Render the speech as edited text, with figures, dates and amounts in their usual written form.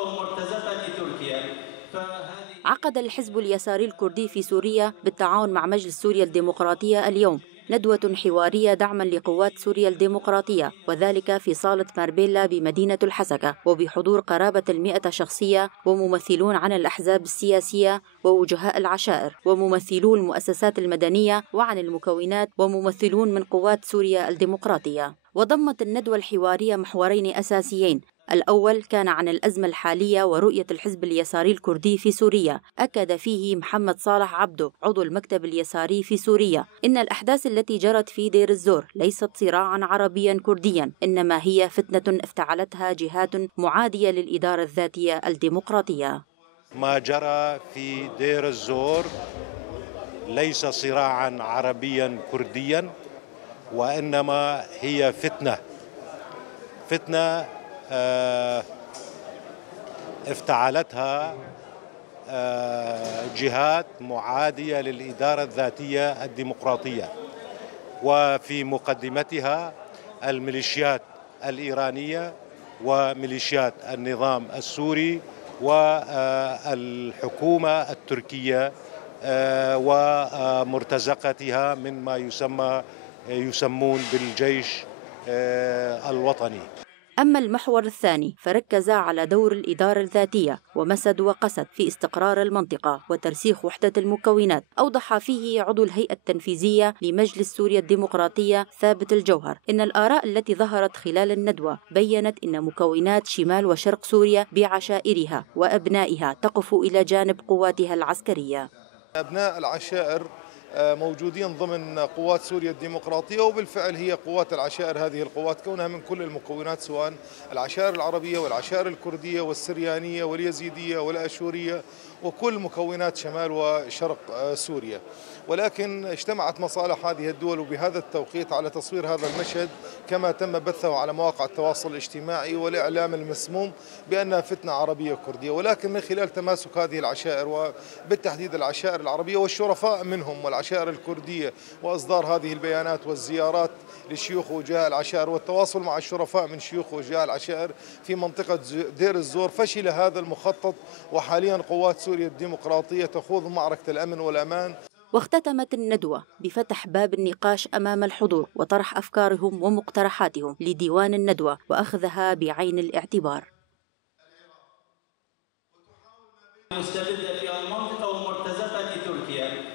ومرتزقة تركيا. عقد الحزب اليساري الكردي في سوريا بالتعاون مع مجلس سوريا الديمقراطية اليوم ندوة حوارية دعما لقوات سوريا الديمقراطية، وذلك في صالة ماربيلا بمدينة الحسكة، وبحضور قرابة 100 شخصية وممثلون عن الأحزاب السياسية ووجهاء العشائر وممثلو المؤسسات المدنية وعن المكونات وممثلون من قوات سوريا الديمقراطية. وضمت الندوة الحوارية محورين أساسيين: الأول كان عن الأزمة الحالية ورؤية الحزب اليساري الكردي في سوريا. أكد فيه محمد صالح عبده عضو المكتب اليساري في سوريا إن الأحداث التي جرت في دير الزور ليست صراعا عربيا كرديا، إنما هي فتنة افتعلتها جهات معادية للإدارة الذاتية الديمقراطية. ما جرى في دير الزور ليس صراعا عربيا كرديا، وإنما هي فتنة افتعلتها جهات معادية للإدارة الذاتية الديمقراطية، وفي مقدمتها الميليشيات الإيرانية وميليشيات النظام السوري والحكومة التركية ومرتزقتها من ما يسمون بالجيش الوطني. أما المحور الثاني فركز على دور الإدارة الذاتية ومسد وقسد في استقرار المنطقة وترسيخ وحدة المكونات. أوضح فيه عضو الهيئة التنفيذية لمجلس سوريا الديمقراطية ثابت الجوهر إن الآراء التي ظهرت خلال الندوة بيّنت إن مكونات شمال وشرق سوريا بعشائرها وأبنائها تقف إلى جانب قواتها العسكرية. أبناء العشائر موجودين ضمن قوات سوريا الديمقراطية، وبالفعل هي قوات العشائر هذه القوات كونها من كل المكونات، سواء العشائر العربية والعشائر الكردية والسريانية واليزيدية والأشورية وكل مكونات شمال وشرق سوريا. ولكن اجتمعت مصالح هذه الدول وبهذا التوقيت على تصوير هذا المشهد كما تم بثه على مواقع التواصل الاجتماعي والإعلام المسموم بأنها فتنة عربية كردية، ولكن من خلال تماسك هذه العشائر وبالتحديد العشائر العربية والشرفاء منهم والعشائر الكردية وإصدار هذه البيانات والزيارات لشيوخ وجهاء العشائر والتواصل مع الشرفاء من شيوخ وجهاء العشائر في منطقة دير الزور، فشل هذا المخطط، وحاليا قوات سوريا الديمقراطية تخوض معركة الأمن والأمان. واختتمت الندوة بفتح باب النقاش أمام الحضور وطرح أفكارهم ومقترحاتهم لديوان الندوة وأخذها بعين الاعتبار. مستبدة في المنطقة ومرتزقة تركيا.